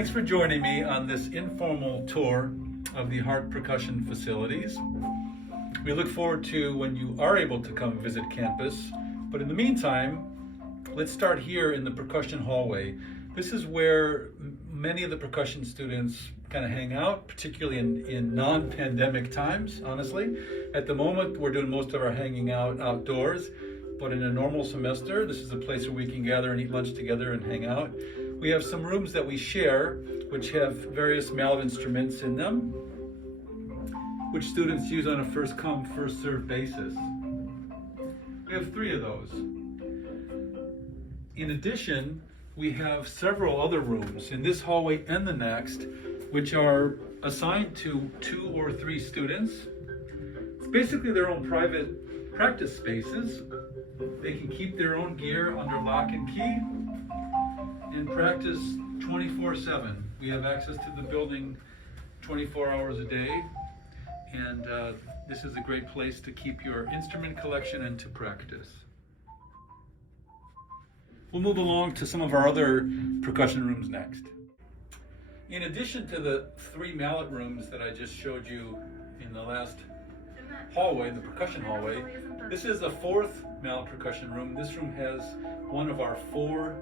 Thanks for joining me on this informal tour of the Hartt percussion facilities. We look forward to when you are able to come visit campus, but in the meantime, let's start here in the Percussion Hallway. This is where many of the percussion students kind of hang out, particularly in non-pandemic times, honestly. At the moment, we're doing most of our hanging out outdoors, but in a normal semester, this is a place where we can gather and eat lunch together and hang out. We have some rooms that we share, which have various mallet instruments in them, which students use on a first come, first served basis. We have 3 of those. In addition, we have several other rooms in this hallway and the next, which are assigned to 2 or 3 students. It's basically their own private practice spaces. They can keep their own gear under lock and key and practice 24/7. We have access to the building 24 hours a day, and this is a great place to keep your instrument collection and to practice. We'll move along to some of our other percussion rooms next. In addition to the 3 mallet rooms that I just showed you in the last hallway, the percussion hallway, this is a 4th mallet percussion room. This room has one of our 4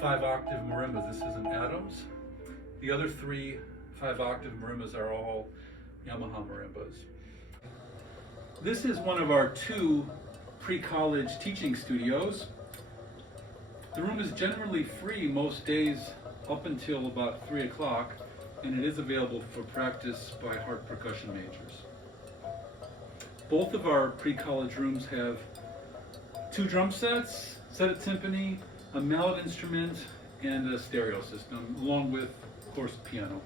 5-octave marimbas. This is an Adams. The other 3 5-octave marimbas are all Yamaha marimbas. This is one of our 2 pre-college teaching studios. The room is generally free most days up until about 3 o'clock, and it is available for practice by Hartt percussion majors. Both of our pre-college rooms have 2 drum sets, set of timpani, a mallet instrument, and a stereo system, along with, of course, piano.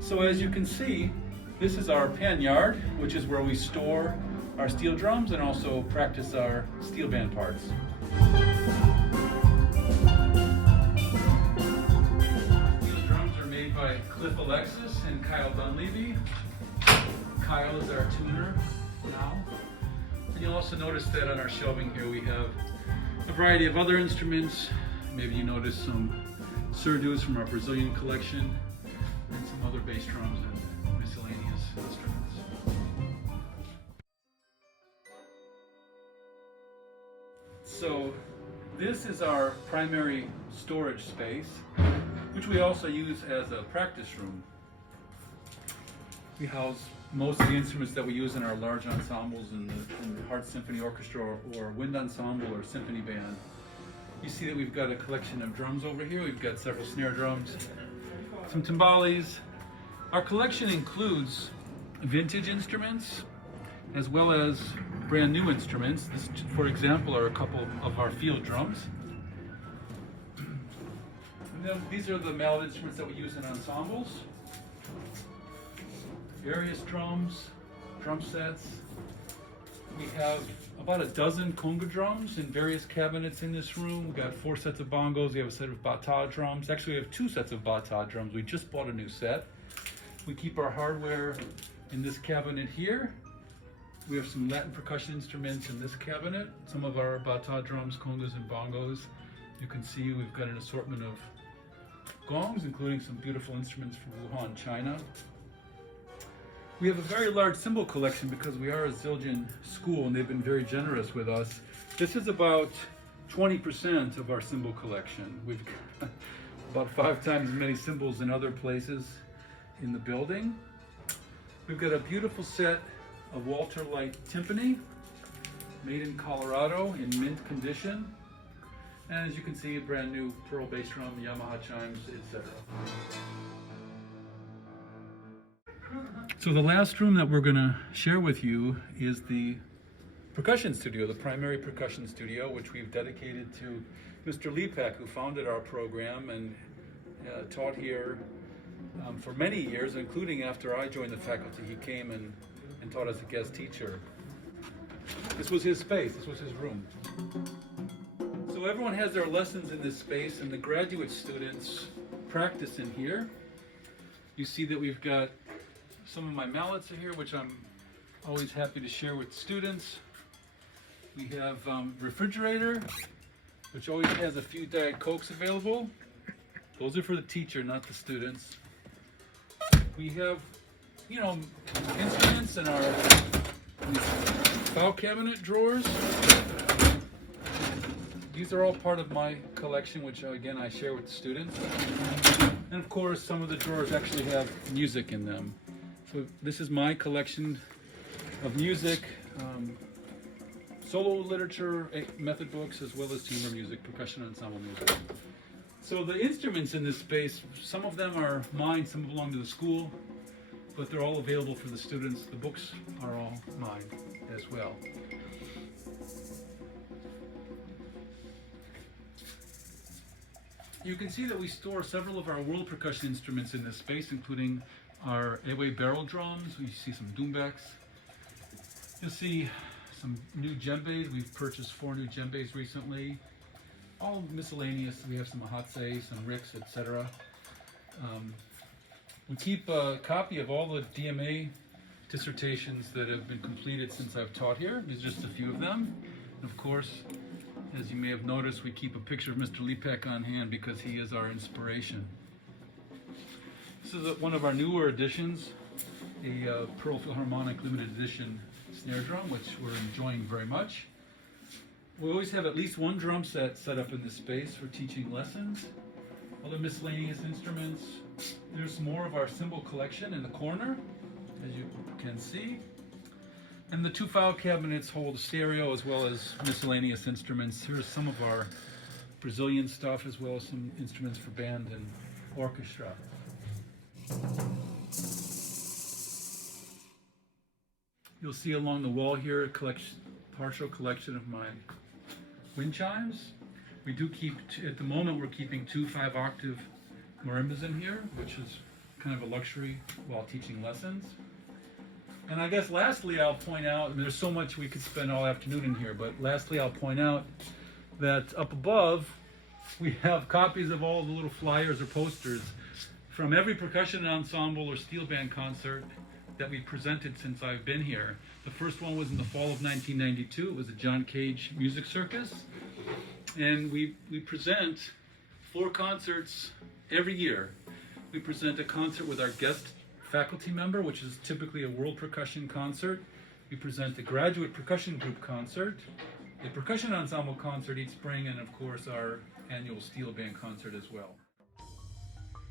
So as you can see, this is our Panyard, which is where we store our steel drums and also practice our steel band parts. These drums are made by Cliff Alexis and Kyle Dunleavy. Kyle is our tuner now. And you'll also notice that on our shelving here we have a variety of other instruments. Maybe you notice some surdos from our Brazilian collection and some other bass drums and miscellaneous instruments. So this is our primary storage space, which we also use as a practice room. We house most of the instruments that we use in our large ensembles in the Hartt Symphony Orchestra or wind ensemble or symphony band. You see that we've got a collection of drums over here. We've got several snare drums, some timbales. Our collection includes vintage instruments as well as brand new instruments. This, for example, are a couple of our field drums. And then these are the mallet instruments that we use in ensembles. Various drums, drum sets. We have about a dozen conga drums in various cabinets in this room. We've got 4 sets of bongos. We have a set of bata drums. Actually, we have 2 sets of bata drums. We just bought a new set. We keep our hardware in this cabinet here. We have some Latin percussion instruments in this cabinet. Some of our bata drums, congas, and bongos. You can see we've got an assortment of gongs, including some beautiful instruments from Wuhan, China. We have a very large cymbal collection because we are a Zildjian school and they've been very generous with us. This is about 20% of our cymbal collection. We've got about 5 times as many cymbals in other places in the building. We've got a beautiful set of Walter Light timpani, made in Colorado in mint condition. And as you can see, a brand new pearl bass drum, Yamaha chimes, etc. So the last room that we're going to share with you is the percussion studio, the primary percussion studio, which we've dedicated to Mr. Lepak, who founded our program and taught here for many years, including after I joined the faculty. He came and taught as a guest teacher. This was his space, this was his room. So everyone has their lessons in this space, and the graduate students practice in here. You see that we've got some of my mallets are here, which I'm always happy to share with students. We have refrigerator, which always has a few Diet Cokes available. Those are for the teacher, not the students. We have, you know, instruments in our file cabinet drawers. These are all part of my collection, which again I share with the students. And of course, some of the drawers actually have music in them. So this is my collection of music, solo literature, method books, as well as chamber music, percussion ensemble music. So the instruments in this space, some of them are mine, some belong to the school, but they're all available for the students. The books are all mine as well. You can see that we store several of our world percussion instruments in this space, including our airway barrel drums. We see some doumbeks. You'll see some new djembes. We've purchased 4 new djembes recently. All miscellaneous. We have some Adsit, some Ricks, etc. We keep a copy of all the DMA dissertations that have been completed since I've taught here. There's just a few of them. And of course, as you may have noticed, we keep a picture of Mr. Lipek on hand because he is our inspiration. This is one of our newer editions, a Pearl Philharmonic limited edition snare drum, which we're enjoying very much. We always have at least one drum set up in this space for teaching lessons. Other miscellaneous instruments. There's more of our cymbal collection in the corner, as you can see. And the 2 file cabinets hold stereo as well as miscellaneous instruments. Here's some of our Brazilian stuff as well as some instruments for band and orchestra. You'll see along the wall here a partial collection of my wind chimes. We do keep, at the moment we're keeping 2 5-octave marimbas in here, which is kind of a luxury while teaching lessons. And I guess lastly I'll point out, and there's so much we could spend all afternoon in here, but lastly I'll point out that up above we have copies of all the little flyers or posters from every percussion ensemble or steel band concert that we presented since I've been here. The first one was in the fall of 1992. It was a John Cage Music Circus. And we present 4 concerts every year. We present a concert with our guest faculty member, which is typically a world percussion concert. We present a graduate percussion group concert, a percussion ensemble concert each spring, and of course our annual steel band concert as well.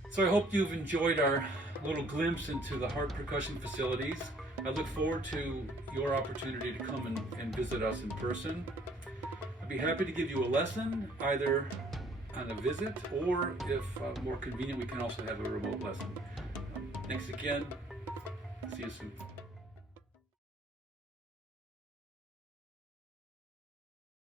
So I hope you've enjoyed our little glimpse into the Hartt percussion facilities. I look forward to your opportunity to come and visit us in person. I'd be happy to give you a lesson, either on a visit, or if more convenient, we can also have a remote lesson. Thanks again. See you soon.